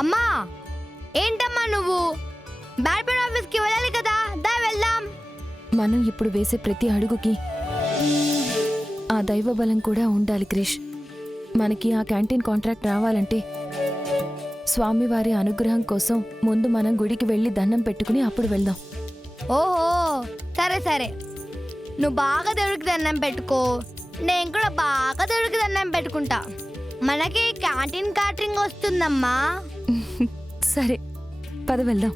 అమ్మా, ఏంటమ్మా నువ్వు? బ్యాడ్మింటన్ ఆఫీస్కి వెళ్ళాలి కదా, దా వెళ్దాం. మనం ఇప్పుడు వేసే ప్రతి అడుగుకి ఆ దైవ బలం కూడా ఉండాలి క్రిష్. మనకి ఆ క్యాంటీన్ కాంట్రాక్ట్ రావాలంటే స్వామివారి అనుగ్రహం కోసం ముందు మనం గుడికి వెళ్ళి దండం పెట్టుకుని అప్పుడు వెళ్దాం. ఓహో, సరే సరే. నువ్వు బాగా దేవుడికి దండం పెట్టుకో, నేను కూడా బాగా దేవుడికి దండం పెట్టుకుంటా. మనకి క్యాంటీన్ క్యాటరింగ్ వస్తుందమ్మా. సరే, పద వెళ్దాం.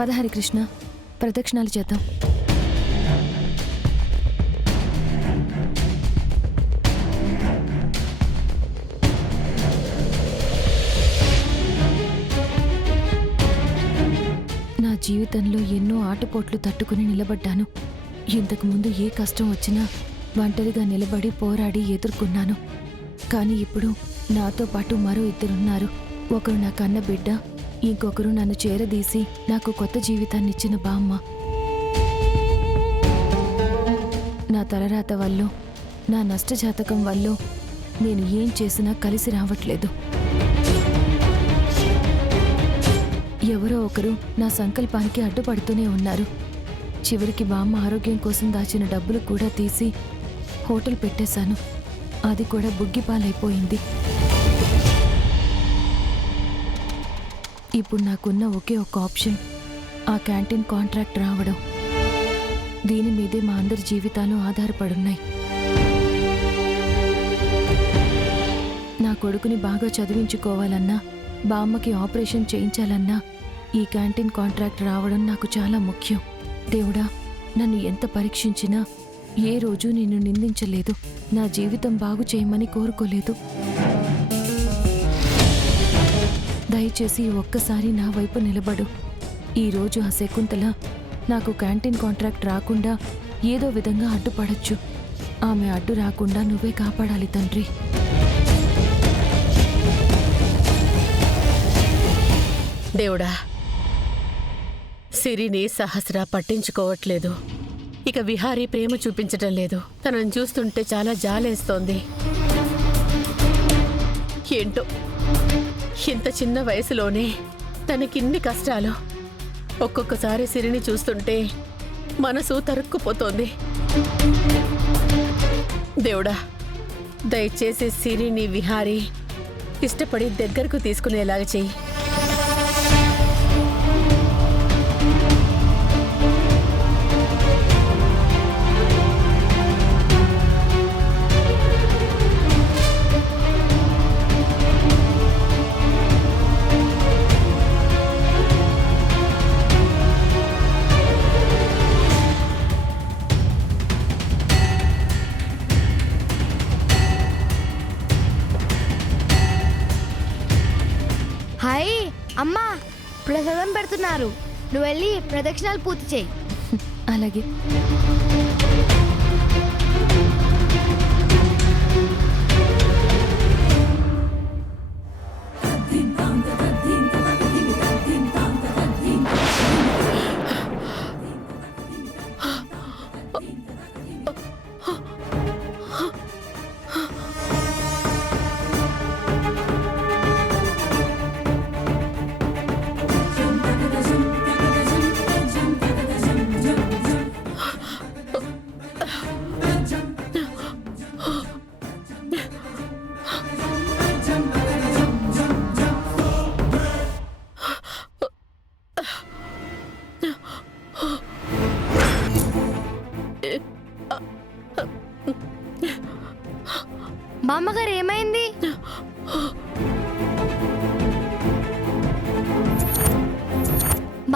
పద హరికృష్ణ, ప్రదక్షిణాలు చేద్దాం. నా జీవితంలో ఎన్నో ఆటుపోట్లు తట్టుకుని నిలబడ్డాను. ఇంతకుముందు ఏ కష్టం వచ్చినా ఒంటరిగా నిలబడి పోరాడి ఎదుర్కొన్నాను. కానీ ఇప్పుడు నాతో పాటు మరో ఇద్దరున్నారు. ఒకరు నా కన్న బిడ్డ, ఇంకొకరు నన్ను చేరదీసి నాకు కొత్త జీవితాన్నిచ్చిన బామ్మ. నా తలరాత వల్ల, నా నష్టజాతకం వల్ల నేను ఏం చేసినా కలిసి రావట్లేదు. ఎవరో ఒకరు నా సంకల్పానికి అడ్డుపడుతూనే ఉన్నారు. చివరికి బామ్మ ఆరోగ్యం కోసం దాచిన డబ్బులు కూడా తీసి హోటల్ పెట్టేశాను. అది కూడా బుగ్గిపాలైపోయింది. ఇప్పుడు నాకున్న ఒకే ఒక ఆప్షన్ ఆ క్యాంటీన్ కాంట్రాక్ట్ రావడం. దీని మీదే మా అందరి జీవితాలు ఆధారపడున్నాయి. నా కొడుకుని బాగా చదివించుకోవాలన్నా, బామ్మకి ఆపరేషన్ చేయించాలన్నా ఈ క్యాంటీన్ కాంట్రాక్ట్ రావడం నాకు చాలా ముఖ్యం. దేవుడా, నన్ను ఎంత పరీక్షించినా ఏ రోజు నిన్ను నిందించలేదు, నా జీవితం బాగు చేయమని కోరుకోలేదు. దయచేసి ఒక్కసారి నా వైపు నిలబడు. ఈరోజు ఆ శకుంతల నాకు క్యాంటీన్ కాంట్రాక్ట్ రాకుండా ఏదో విధంగా అడ్డుపడచ్చు. ఆమె అడ్డు రాకుండా నువ్వే కాపాడాలి తండ్రి. దేవుడా, సిరిని సహస్ర పట్టించుకోవట్లేదు. ఇక విహారీ ప్రేమ చూపించటం లేదు. తనను చూస్తుంటే చాలా జాలేస్తోంది. ఏంటో ఇంత చిన్న వయసులోనే తనకిన్ని కష్టాలు. ఒక్కొక్కసారి సిరిని చూస్తుంటే మనసు తరుక్కుపోతోంది. దేవుడా, దయచేసి సిరిని విహారీ ఇష్టపడి దగ్గరకు తీసుకునేలాగా చెయ్యి. హాయ్ అమ్మా, ప్రసాదం పెడుతున్నారు. నువ్వు వెళ్ళి ప్రదక్షిణాలు పూర్తి చేయి. అలాగే.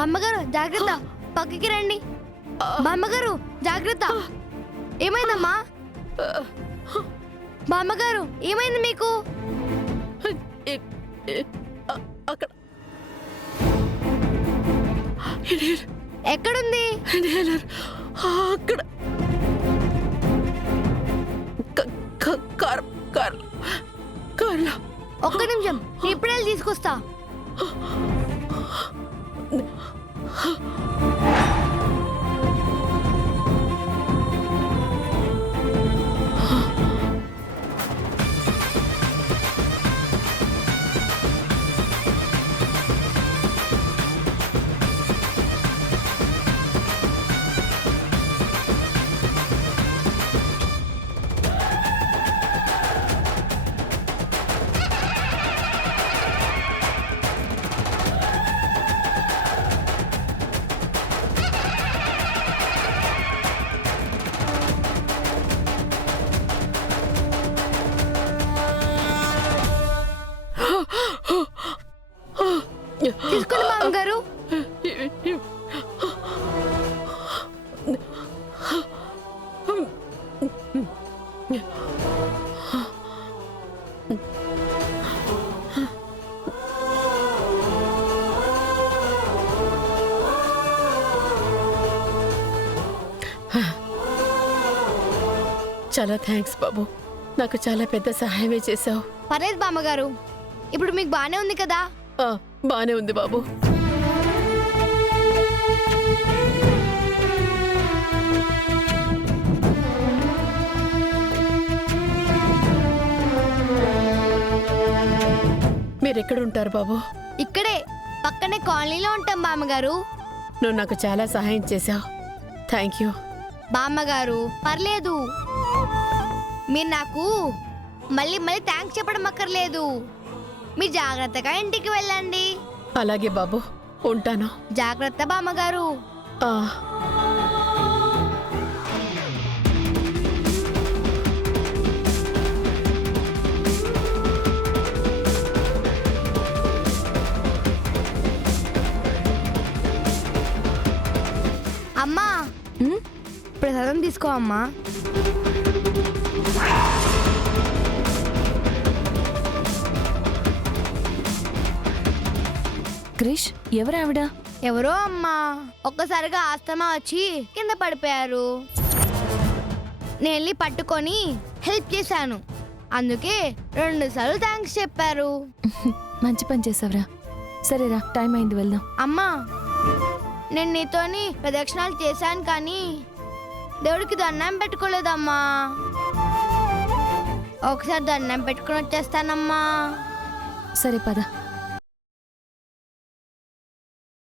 బామ్మగారు జాగ్రత్త, పక్కకి రండి. బామ్మగారు జాగ్రత్త. ఏమైందమ్మా? బామ్మగారు ఏమైంది మీకు? అక్కడ ఎక్కడుంది? అక్కడ కార్లో. ఒక్క నిమిషం, నేను ఇప్పుడే వెళ్ళి తీసుకొస్తా. తీసుకోండి బామ్మగారు. చాలా థ్యాంక్స్ బాబు, నాకు చాలా పెద్ద సహాయమే చేశావు. పర్లేదు బామ్మగారు, ఇప్పుడు మీకు బానే ఉంది కదా? బానే ఉంది బాబు. మీరెక్కడ ఉంటారు బాబు? ఇక్కడే పక్కనే కాలనీలో ఉంటాం బామ్మగారు. నువ్వు నాకు చాలా సహాయం చేశావు, థ్యాంక్ యూ. బామ్మగారు పర్లేదు, మీరు నాకు మళ్ళీ మళ్ళీ థ్యాంక్స్ చెప్పడం అక్కర్లేదు. మీరు జాగ్రత్తగా ఇంటికి వెళ్ళండి. అలాగే బాబు, ఉంటాను. జాగ్రత్త బామ్మగారు. ఆ. అమ్మా, ప్రసాదం తీసుకో అమ్మా. క్రిష్, ఎవరావిడ? ఎవరో అమ్మా, ఒక్కసారిగా ఆస్తమా వచ్చి కింద పడిపోయారు. నేను వెళ్ళి పట్టుకొని హెల్ప్ చేశాను, అందుకే 2 సార్లు థ్యాంక్స్ చెప్పారు. మంచి పని చేసావురా. సరేరా, టైం అయింది, వెళ్దాం. అమ్మా, నేను నీతోని ప్రదక్షిణాలు చేశాను కానీ దేవుడికి దండం పెట్టుకోలేదమ్మా. ఒకసారి దండం పెట్టుకుని వచ్చేస్తానమ్మా. సరే పద.